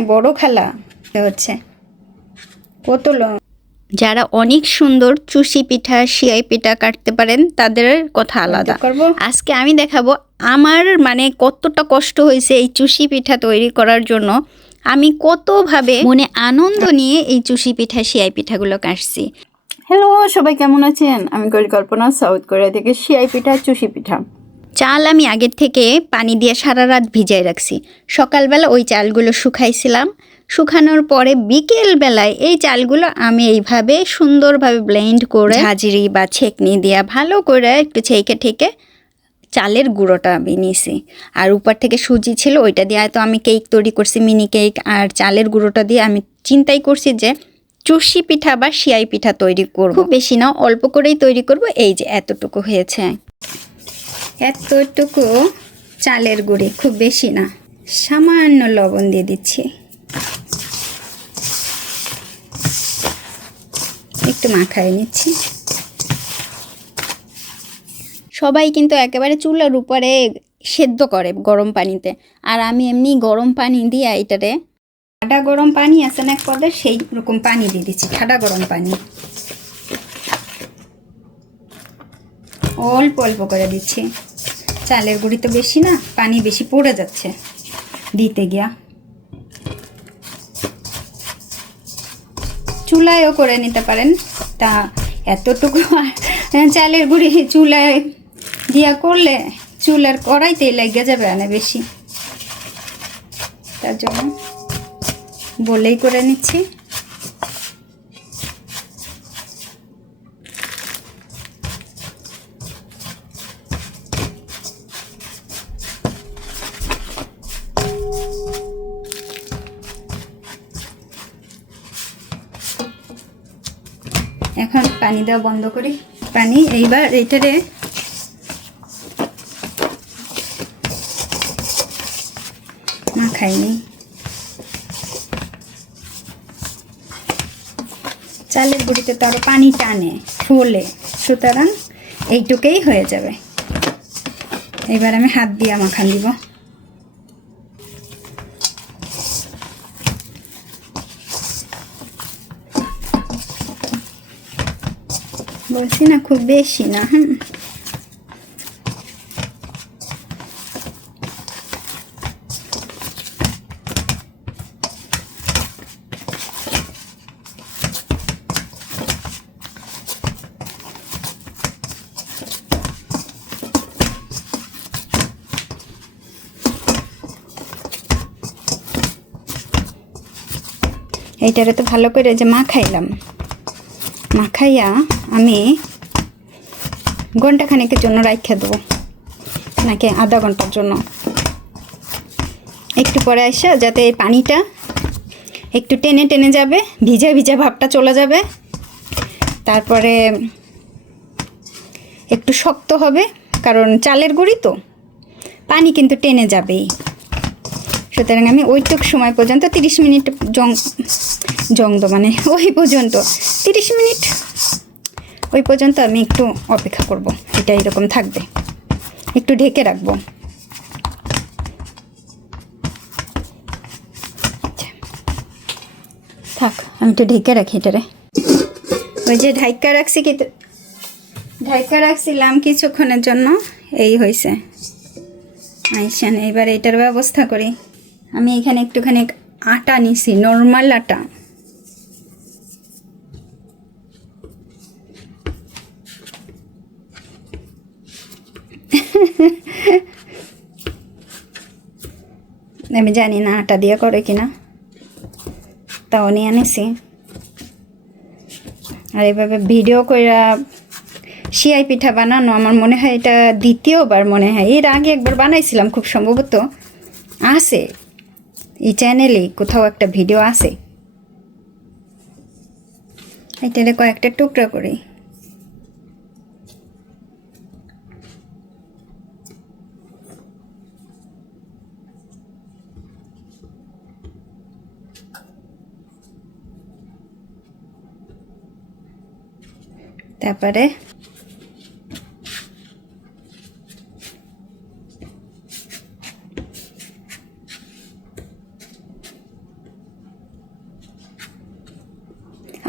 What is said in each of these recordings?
বড় খালা হচ্ছে। কত যারা অনেক সুন্দর চুষি পিঠা শিয়াই পিঠা কাটতে পারেন তাদের কথা আলাদা। করব। আজকে আমি দেখাবো আমার মানে কতটা কষ্ট হয়েছে এই চুষি পিঠা তৈরি করার জন্য। আমি কতভাবে মনে আনন্দ নিয়ে এই চুষি পিঠা শিয়াই পিঠাগুলো কাটছি। হ্যালো সবাই কেমন আছেন? আমি পরিকল্পনা সাউথ কোরিয়া থেকে শিয়াই পিঠা চুষি পিঠা। চাল আমি আগের থেকে পানি দিয়ে সারা রাত ভিজাই রাখছি। সকালবেলা ওই চালগুলো শুকাইছিলাম। শুকানোর পরে বিকেল বেলায় এই চালগুলো আমি এইভাবে সুন্দরভাবে ব্লেন্ড করে হাজিরি বা ছেঁকনি দিয়া ভালো করে একটু ছেঁকে ঠেকে চালের গুঁড়োটা আমি নিয়েছি আর উপর থেকে সুজি ছিল ওইটা দিয়ে তো আমি কেক তৈরি করছি, মিনি কেক আর চালের গুঁড়োটা দিয়ে আমি চিন্তাই করছি যে চুষি পিঠা বা শিয়াই পিঠা তৈরি করব। বেশি না, অল্প করেই তৈরি করব, এই যে এতটুকু হয়েছে। এতটুকু চালের গুঁড়ি, খুব বেশি না। সামান্য লবণ দিয়ে দিচ্ছি। একটু মাখায় নিচ্ছি। সবাই কিন্তু একেবারে চুলার উপরে সেদ্ধ করে গরম পানিতে। আর আমি এমনি গরম পানি দিয়ে এটারে ঠাডা গরম পানি আছে না এক পদে, সেই রকম পানি দিয়ে দিচ্ছি ঠাডা গরম পানি। অল্প অল্প করে দিচ্ছি। চালের গুঁড়ি তো বেশি না, পানি বেশি পড়ে যাচ্ছে। দিতে গিয়া। চুলায়ও করে নিতে পারেন। তা এতটুকু আর চালের গুঁড়ি চুলায় দিয়া করলে চুলার কড়াইতে লেগে যাবে না বেশি। তার জন্য বলেই করে নিচ্ছি। এখন পানি দেওয়া বন্ধ করি। পানি, এইবার এইটারে মাখাইনি চালের গুঁড়িতে তো আরও পানি টানে, ফোলে। সুতরাং এইটুকুই হয়ে যাবে। এবার আমি হাত দিয়ে মাখান দিব। বলছি না খুব বেশি না হুম। এইটারে তো ভালো করে যে মাখাইলাম। মাখাইয়া আমি ঘণ্টা খানেকের জন্য রাখা দেবো, নাকি আধা ঘণ্টার জন্য। একটু পরে আসা যাতে এই পানিটা একটু টেনে টেনে যাবে, ভিজা ভিজা ভাবটা চলে যাবে। তারপরে একটু শক্ত হবে, কারণ চালের গুঁড়ি তো, পানি কিন্তু টেনে যাবেই। সুতরাং আমি ওইটুক সময় পর্যন্ত তিরিশ মিনিট জং জংদ মানে ওই পর্যন্ত তিরিশ মিনিট ওই পর্যন্ত আমি একটু অপেক্ষা করব। এটা এরকম থাকবে। একটু ঢেকে রাখব। থাক, আমি একটু ঢেকে রাখি এটারে ওই যে ঢাইকা রাখছি কি ঢাইকা রাখছিলাম কিছুক্ষণের জন্য। এই হয়েছে আইসান এবার এটার ব্যবস্থা করি। আমি এখানে একটুখানি আটা নিছি, নর্মাল আটা। আমি জানি না আটা দিয়ে করে কিনা। তাও নিয়ে আনিছি। আর এভাবে ভিডিও কইরা শিয়াই পিঠা বানানো, আমার মনে হয় এটা দ্বিতীয়বার মনে হয়। এর আগে একবার বানাইছিলাম খুব সম্ভবত। আছে। এই চ্যানেলে কোথাও একটা ভিডিও আছে। এটা কয়েকটা টুকরা করি। তারপরে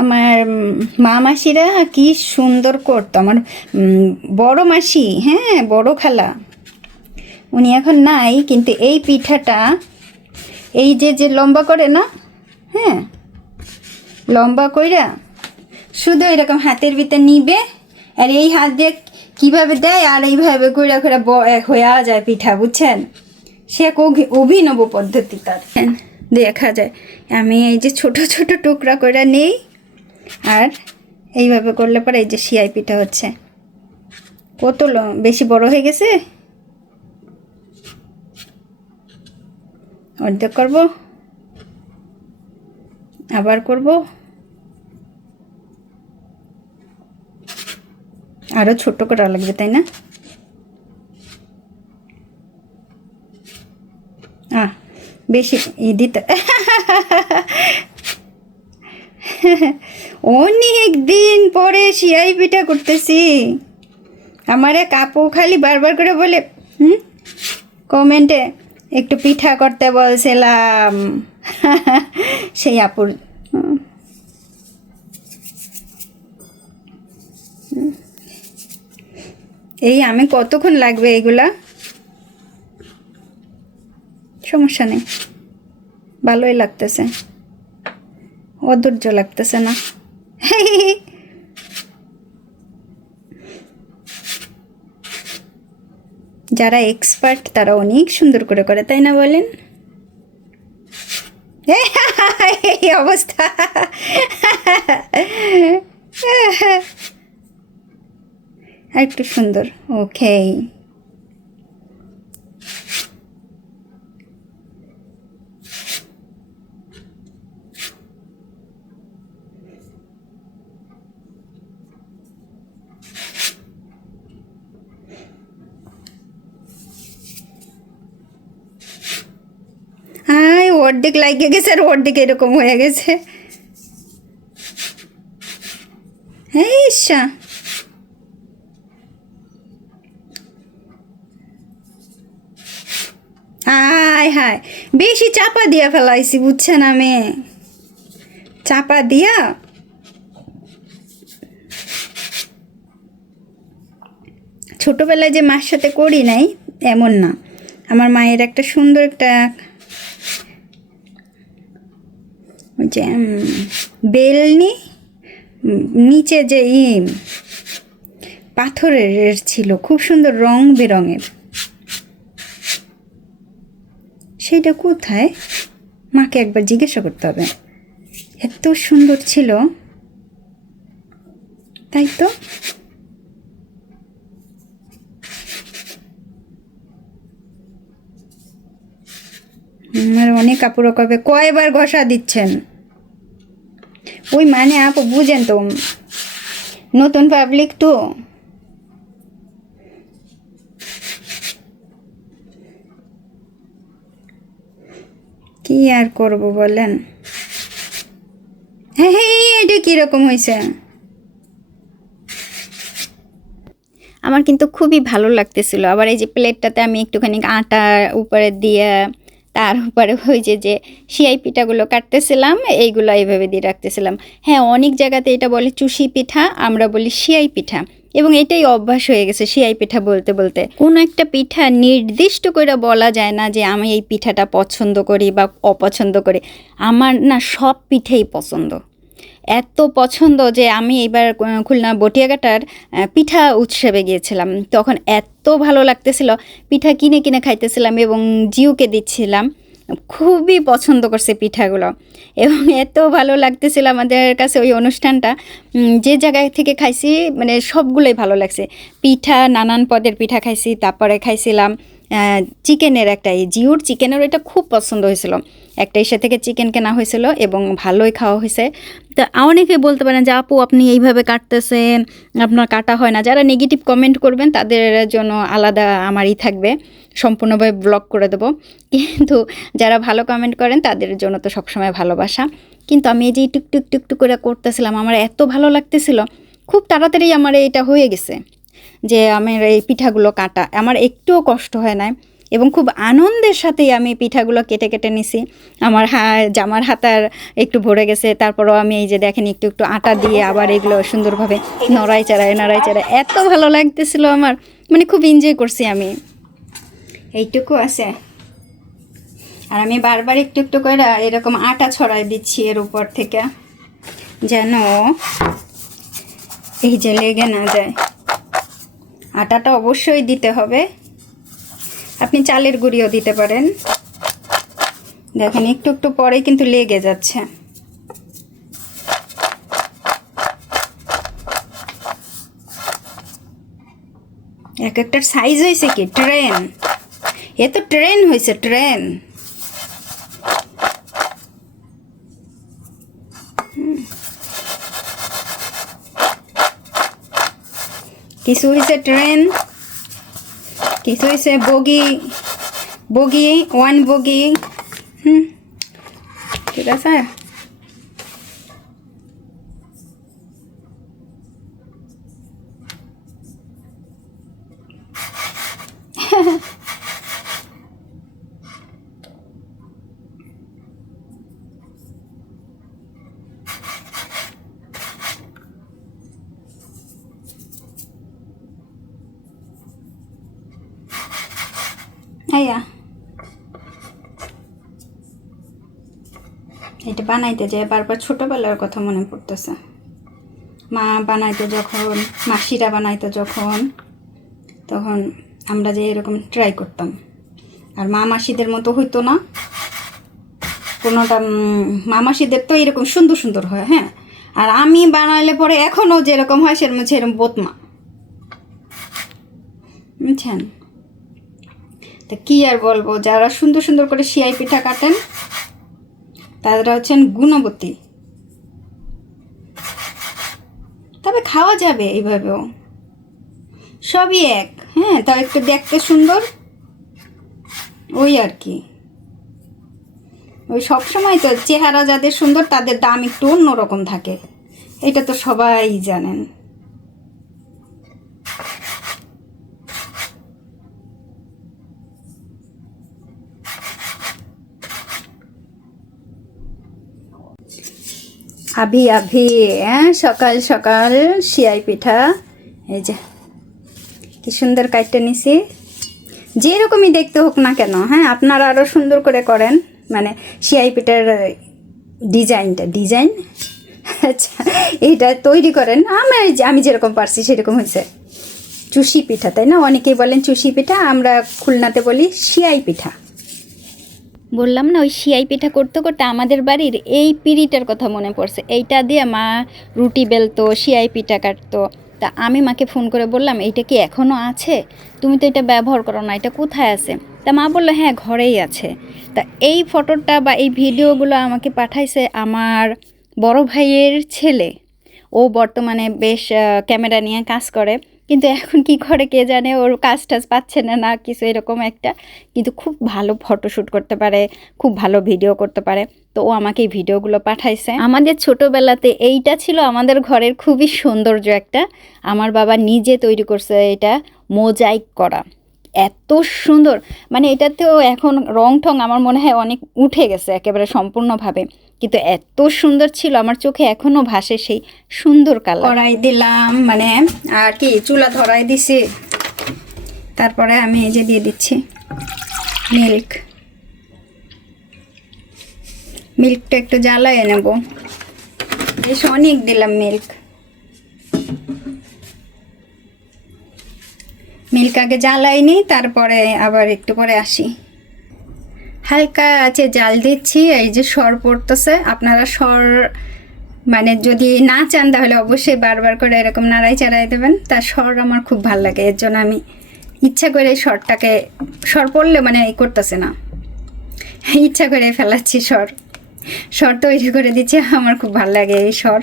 আমার মা মাসিরা কি সুন্দর করতো। আমার বড় মাসি হ্যাঁ বড় খালা। উনি এখন নাই, কিন্তু এই পিঠাটা, এই যে যে লম্বা করে না হ্যাঁ লম্বা কইরা শুধু এরকম হাতের ভিতরে নিবে, আর এই হাত দিয়ে কীভাবে দেয়, আর এইভাবে ব- এ, হয়ে যায় পিঠা, বুঝছেন? সে এক অভিনব পদ্ধতি তার। দেখা যায়, আমি এই যে ছোট ছোট টুকরা করে নেই, আর এইভাবে করলে পরে এই যে সিয়াই পিঠা হচ্ছে। কত বেশি বড় হয়ে গেছে? অর্ধেক করব, আবার করব। আরও ছোট করা লাগবে, তাই না? বেশি ই দিতে। অনেক দিন পরে সিয়াই পিঠা করতেছি। আমার এক আপু খালি বারবার করে বলে, হুম? কমেন্টে, একটু পিঠা করতে বলছিলাম। সেই আপুর, হুম। এই আমি কতক্ষণ লাগবে এগুলা? সমস্যা নেই। ভালোই লাগতেছে। অধৈর্য লাগতেছে না। যারা এক্সপার্ট তারা অনেক সুন্দর করে করে, তাই না বলেন? অবস্থা। আর একটু সুন্দর ওকে অর্ধেক লাগে গেছে আর অর্ধেক এরকম হয়ে গেছে। এই ঈশা। হাই বেশি চাপা দিয়া ফেলাইছি, বুঝছেন আমি? চাপা দিয়া? ছোটোবেলায় যে মার সাথে করি নাই, এমন না। আমার মায়ের একটা সুন্দর একটা যে বেলনি নিচে যে ই পাথরের ছিল, খুব সুন্দর রং বেরঙের। সেটা কোথায়? মাকে একবার জিজ্ঞাসা করতে হবে। এত সুন্দর ছিল। তাই তো? অনেক কাপড় কবে কয়বার ঘষা দিচ্ছেন। ওই মানে আপু বুঝেন তো। নতুন পাবলিক তো। কি আর করব বলেন? হ্যাঁ হ্যাঁ এটা কীরকম হয়েছে আমার কিন্তু খুবই ভালো লাগতেছিল। আবার এই যে প্লেটটাতে আমি একটুখানি আটা উপরে দিয়ে, তার উপরে ওই যে যে সিআই পিঠাগুলো কাটতেছিলাম, এইগুলো এইভাবে দিয়ে রাখতেছিলাম। হ্যাঁ অনেক জায়গাতে এটা বলে চুষি পিঠা, আমরা বলি সিআই পিঠা। এবং এটাই অভ্যাস হয়ে গেছে সিআই পিঠা বলতে বলতে। কোনো একটা পিঠা নির্দিষ্ট করে বলা যায় না যে আমি এই পিঠাটা পছন্দ করি বা অপছন্দ করি। আমার না সব পিঠেই পছন্দ। এত পছন্দ যে আমি আহ, খুলনা বটিয়াঘাটার পিঠা উৎসবে গিয়েছিলাম। তখন এত ভালো লাগতেছিল। পিঠা কিনে কিনে খাইতেছিলাম এবং জিউকে দিচ্ছিলাম। খুবই পছন্দ করছে পিঠাগুলো। এবং এত ভালো লাগতেছিল আমাদের কাছে ওই অনুষ্ঠানটা। যে জায়গা থেকে খাইছি মানে সবগুলোই ভালো লাগছে। পিঠা, নানান পদের পিঠা খাইছি, তারপরে খাইছিলাম চিকেনের একটা এই জিওর চিকেনের এটা খুব পছন্দ হয়েছিল। একটা ইসে থেকে চিকেন কেনা হয়েছিল এবং ভালোই খাওয়া হয়েছে। তা অনেকে বলতে পারেন যে, আপু, আপনি এইভাবে কাটতেছেন, আপনার কাটা হয় না। যারা নেগেটিভ কমেন্ট করবেন, তাদের জন্য আলাদা আমারই থাকবে। সম্পূর্ণভাবে ব্লক করে দেবো। কিন্তু যারা ভালো কমেন্ট করেন, তাদের জন্য তো সবসময় ভালোবাসা। কিন্তু আমি এই যে টুক টুক টুক টুক করে করতেছিলাম, আমার এত ভালো লাগতেছিল, খুব তাড়াতাড়ি আমার এটা হয়ে গেছে। যে আমার এই পিঠাগুলো কাটা। আমার একটুও কষ্ট হয় না এবং খুব আনন্দের সাথেই আমি পিঠাগুলো কেটে কেটে নিছি। আমার হা, জামার হাতার একটু ভরে গেছে, তারপরও আমি এই যে দেখেন একটু একটু আটা দিয়ে আবার এগুলো সুন্দরভাবে নড়াই চাড়াই নড়াই চাড়াই। এত ভালো লাগতেছিল আমার। মানে খুব এনজয় করছি আমি। এইটুকু আছে। আর আমি বারবার একটু একটু করে এরকম আটা ছড়াই দিচ্ছি এর উপর থেকে। যেন এই যে লেগে না যায়। আটাটা অবশ্যই দিতে হবে। আপনি চালের গুঁড়িও দিতে পারেন। দেখেন, একটু একটু পরেই কিন্তু লেগে যাচ্ছে। এক একটার সাইজ হয়েছে কি? ট্রেন এ তো ট্রেন হয়েছে ট্রেন কিছু হয়েছে ট্রেন কিছু হয়েছে বগি বগি ওয়ান বগি হুম ঠিক আছে এটা বানাইতে যায়, বারবার ছোটোবেলার কথা মনে পড়তেছে। মা বানাইতো যখন, মাসিরা বানাইতো যখন, তখন আমরা যে এরকম ট্রাই করতাম। আর মা মাসিদের মতো হইতো না। কোনোটা মা মাসিদের তো এরকম সুন্দর সুন্দর হয় হ্যাঁ? আর আমি বানাইলে পরে এখনও যেরকম হয় সেরকম সেরকম বোতমা বুঝছেন? তা কী আর বলব, যারা সুন্দর সুন্দর করে সিআই পিঠা কাটেন তারা হচ্ছেন গুণবতী। তবে খাওয়া যাবে এইভাবেও। সবই এক হ্যাঁ তা একটু দেখতে সুন্দর। ওই আর কি। ওই সবসময় তো চেহারা যাদের সুন্দর, তাদের দাম একটু অন্যরকম থাকে। এটা তো সবাই জানেন। আভি আভি হ্যাঁ সকাল সকাল, শিয়াই পিঠা। এই যে, কি সুন্দর কাটতে নিছি। যেরকমই দেখতে হোক না কেন হ্যাঁ আপনারা আরও সুন্দর করে করেন। মানে শিয়াই পিঠার ডিজাইনটা, ডিজাইন? আচ্ছা এটা তৈরি করেন। আমি আমি যেরকম পারছি সেরকম হয়েছে। চুষি পিঠা, তাই না? অনেকেই বলেন চুষি পিঠা, আমরা খুলনাতে বলি শিয়াই পিঠা। বললাম না, ওই শিয়াই পিঠা করতে করতে আমাদের বাড়ির এই পিড়িটার কথা মনে পড়ছে। এইটা দিয়ে মা রুটি বেলতো শিয়াই পিঠা কাটতো। তা আমি মাকে ফোন করে বললাম, এইটা কি এখনও আছে? তুমি তো এটা ব্যবহার করো না, এটা কোথায় আছে? তা মা বলল হ্যাঁ ঘরেই আছে। তা এই ফটোটা বা এই ভিডিওগুলো আমাকে পাঠাইছে আমার বড় ভাইয়ের ছেলে। ও বর্তমানে বেশ ক্যামেরা নিয়ে কাজ করে। কিন্তু এখন কি করে কে জানে, ওর কাজ টাজ পাচ্ছে না না কিছু, এরকম একটা। কিন্তু খুব ভালো ফটোশ্যুট করতে পারে, খুব ভালো ভিডিও করতে পারে। তো ও আমাকে এই ভিডিওগুলো পাঠাইছে। আমাদের ছোটোবেলাতে এইটা ছিল আমাদের ঘরের খুবই সৌন্দর্য একটা। আমার বাবা নিজে তৈরি করছে এটা, মোজাইক করা। এত সুন্দর। মানে এটাতেও এখন রং ঠং আমার মনে হয় অনেক উঠে গেছে একেবারে সম্পূর্ণভাবে। কিন্তু এত সুন্দর ছিল, আমার চোখে এখনও ভাসে সেই সুন্দর কালার। কড়াই দিলাম মানে আর কি, চুলা ধরাই দিছি। তারপরে আমি এই যে দিয়ে দিচ্ছি মিল্ক। মিল্কটা একটু জ্বালায় নেব। বেশ অনেক দিলাম মিল্ক। মিল্ক আগে জ্বালাইনি, তারপরে আবার একটু পরে আসি। হালকা আছে জাল দিচ্ছি, এই যে সর পড়তেছে। আপনারা সর মানে যদি না চান তাহলে অবশ্যই বারবার করে এরকম নাড়াই চাড়াই দেবেন। তার স্বর আমার খুব ভালো লাগে, এর জন্য আমি ইচ্ছা করে স্বরটাকে স্বর পড়লে মানে এই করতেছে না। ইচ্ছা করে ফেলাচ্ছি স্বর স্বর তৈরি করে দিচ্ছে, আমার খুব ভালো লাগে এই স্বর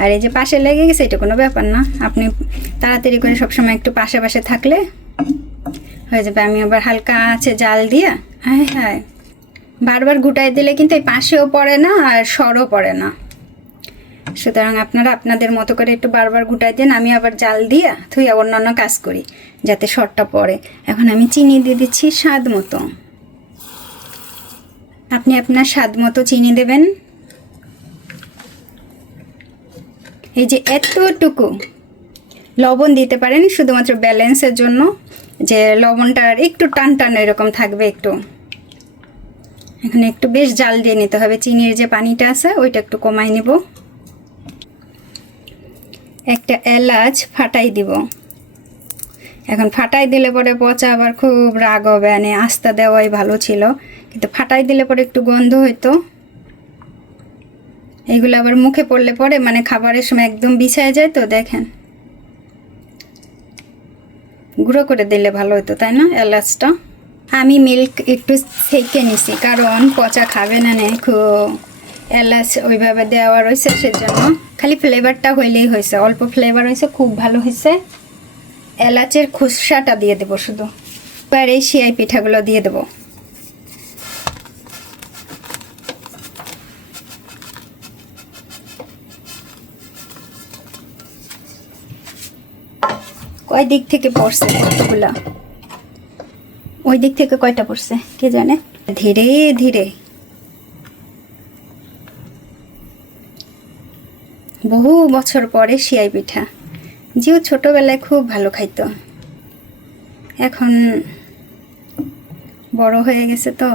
আর এই যে পাশে লেগে গেছে, এটা কোনো ব্যাপার না। আপনি তাড়াতাড়ি করে সবসময় একটু পাশে পাশে থাকলে হয়ে যাবে। আমি আবার হালকা আছে জাল দিয়া হ্যাঁ হ্যাঁ বারবার গুটাই দিলে কিন্তু এই পাশেও পড়ে না আর সরও পড়ে না। সুতরাং আপনারা আপনাদের মতো করে একটু বারবার গুটাই দেন, আমি আবার জাল দিয়া থুইয়া অন্যান্য কাজ করি, যাতে শর্টটা পড়ে। এখন আমি চিনি দিয়ে দিচ্ছি স্বাদ মতো। আপনি আপনার স্বাদ মতো চিনি দেবেন। এই যে এতটুকু লবণ দিতে পারেন, শুধুমাত্র ব্যালেন্সের জন্য। যে লবণটা আর একটু টান টান এরকম থাকবে একটু। এখন একটু বেশ জাল দিয়ে নিতে হবে। চিনির যে পানিটা আছে, ওইটা একটু কমাই নিব। একটা এলাচ ফাটাই দিব। এখন ফাটাই দিলে পরে পচা আবার খুব রাগ হবে। মানে আস্তা দেওয়াই ভালো ছিল। কিন্তু ফাটাই দিলে পরে একটু গন্ধ হইতো। এইগুলো আবার মুখে পড়লে পরে মানে খাবারের সময় একদম বিছায় যায় তো, দেখেন। গুঁড়ো করে দিলে ভালো হতো, তাই না, এলাচটা? আমি মিল্ক একটু সেকে নিছি, কারণ পচা খাবে না নে, খুব এলাচ ওইভাবে দেওয়া রয়েছে সেজন্য। খালি ফ্লেভারটা হইলেই হয়েছে, অল্প ফ্লেভার হয়েছে, খুব ভালো হয়েছে। এলাচের খুসরাটা দিয়ে দেবো শুধু। এবার এই শিয়াই পিঠাগুলো দিয়ে দেবো। কয় দিক থেকে পড়ছে কতগুলা ওই দিক থেকে কয়টা পড়ছে, কে জানে? ধীরে ধীরে। বহু বছর পরে শিয়াই পিঠা। জিও ছোটবেলায় খুব ভালো খাইতো। এখন বড় হয়ে গেছে তো।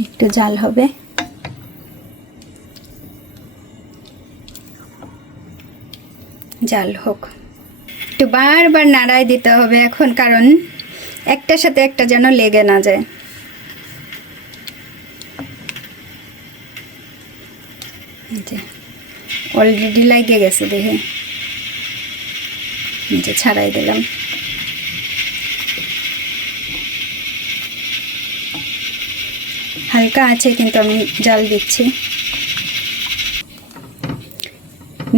একটু জাল হবে। জাল হোক। একটু বারবার নাড়াই দিতে হবে এখন, কারণ একটার সাথে একটা যেন লেগে না যায়। অলরেডি লাগে গেছে দেখে যে ছাড়াই দিলাম। হালকা আছে কিন্তু আমি জাল দিচ্ছি।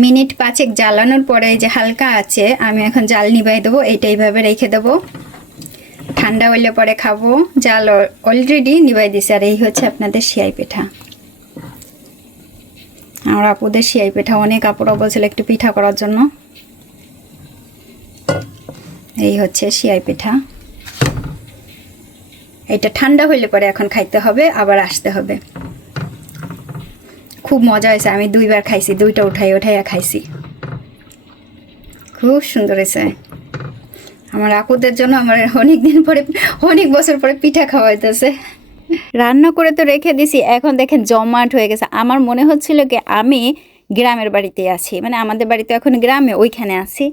মিনিট পাঁচেক জ্বালানোর পরে যে হালকা আছে, আমি এখন জাল নিবাই দেবো এইটা এইভাবে রেখে দেবো। ঠান্ডা হইলে পরে খাব। জাল অলরেডি নিবাই দিছে, আর এই হচ্ছে আপনাদের শিয়াই পিঠা। আমার আপুদের শিয়াই পিঠা, অনেক আপুরা বলছিল একটু পিঠা করার জন্য। এই হচ্ছে শিয়াই পিঠা। এটা ঠান্ডা হইলে পরে এখন খাইতে হবে, আবার আসতে হবে। খুব মজা হয়েছে। আমি দুইবার খাইছি, দুইটা উঠাই, উঠাইয়া খাইছি। খুব সুন্দর হয়েছে। আমার আপুদের জন্য আমার অনেক দিন পরে, অনেক বছর পরে পিঠা খাওয়া হইতেছে। রান্না করে তো রেখে দিছি, এখন দেখেন জমাট হয়ে গেছে। আমার মনে হচ্ছিল কি, আমি গ্রামের বাড়িতে আছি। মানে আমাদের বাড়িতে এখন গ্রামে ওইখানে আছি।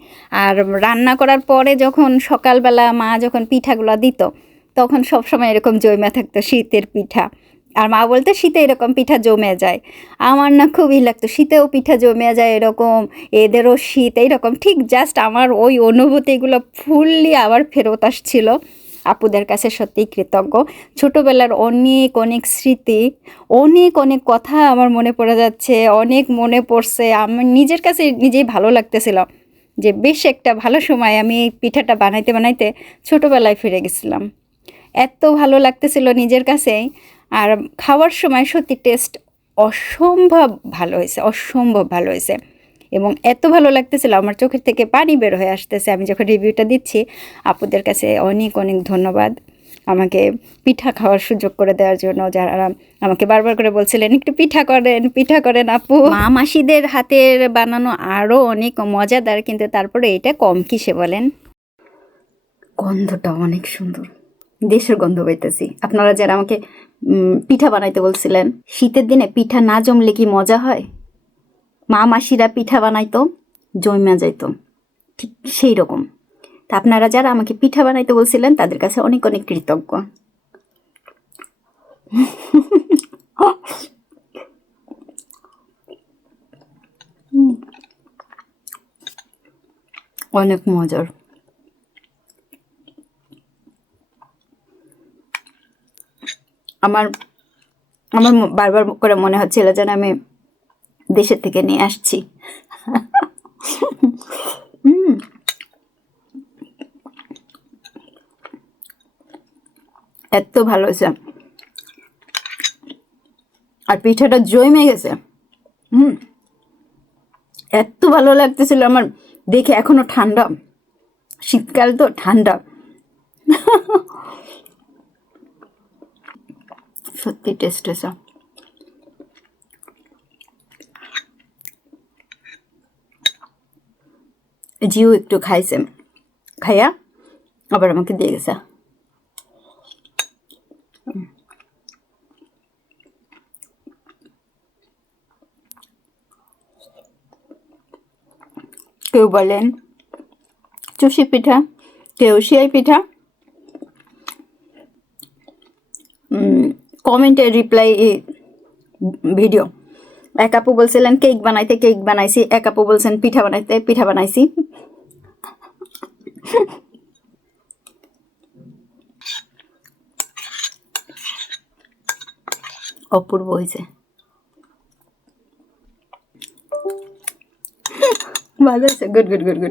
আর রান্না করার পরে যখন সকালবেলা মা যখন পিঠাগুলো দিত, তখন সবসময় এরকম জমে থাকতো, শীতের পিঠা। আর মা বলতো, শীতে এরকম পিঠা জমে যায়। আমার না খুবই লাগতো, শীতেও পিঠা জমে যায় এরকম, এদেরও শীত, এইরকম। ঠিক জাস্ট আমার ওই অনুভূতিগুলো ফুললি আবার ফেরত আসছিল। আপুদের কাছে সত্যিই কৃতজ্ঞ। ছোটোবেলার অনেক অনেক স্মৃতি, অনেক অনেক কথা আমার মনে পড়ে যাচ্ছে, অনেক মনে পড়ছে। আমার নিজের কাছে নিজেই ভালো লাগতেছিল যে বেশ একটা ভালো সময় আমি এই পিঠাটা বানাইতে বানাইতে ছোটোবেলায় ফিরে গেছিলাম। এত ভালো লাগতেছিল নিজের কাছেই। আর খাওয়ার সময় সত্যি টেস্ট অসম্ভব ভালো হয়েছে অসম্ভব ভালো হয়েছে। এবং এত ভালো লাগতেছিল আমার চোখের থেকে পানি বের হয়ে আসতেছে। আমি যখন রিভিউটা দিচ্ছি আপুদের কাছে অনেক অনেক ধন্যবাদ। আমাকে পিঠা খাওয়ার সুযোগ করে দেওয়ার জন্য যারা আমাকে বারবার করে বলছিলেন একটু পিঠা করেন পিঠা করেন আপু। মা মাসিদের হাতের বানানো আরও অনেক মজাদার কিন্তু তারপরে এটা কম কিসে বলেন? গন্ধটা অনেক সুন্দর। দেশের গন্ধ পাইতেছি। আপনারা যারা আমাকে পিঠা বানাইতে বলছিলেন, শীতের দিনে পিঠা না জমলে কি মজা হয়? মা মাসিরা পিঠা বানাইতো, জমা যাইতো। ঠিক সেই রকম। তা আপনারা যারা আমাকে পিঠা বানাইতে বলছিলেন, তাদের কাছে অনেক অনেক কৃতজ্ঞ। অনেক মজার। আমার আমার বারবার করে মনে হচ্ছিল যেন আমি দেশের থেকে নিয়ে আসছি। এত ভালো হয়েছে। আর পিঠাটা জমে গেছে। হুম। এত ভালো লাগতেছিল আমার। দেখে এখনও ঠান্ডা। শীতকাল তো ঠান্ডা। সত্যি টেস্ট হয়েছে জিও একটু খাইছে। খাইয়া আবার আমাকে দিয়ে গেছে। কেউ বলেন, চুষি পিঠা, কেউ সিয়াই পিঠা কমেন্টে রিপ্লাই ভিডিও এক আপু বলছিলেন, কেক বানাইতে, কেক বানাইছি। এক আপু বলছেন, পিঠা বানাইতে, পিঠা বানাইছি। অপূর্ব হয়েছে। ভালো হয়েছে গুড গুড গুড গুড।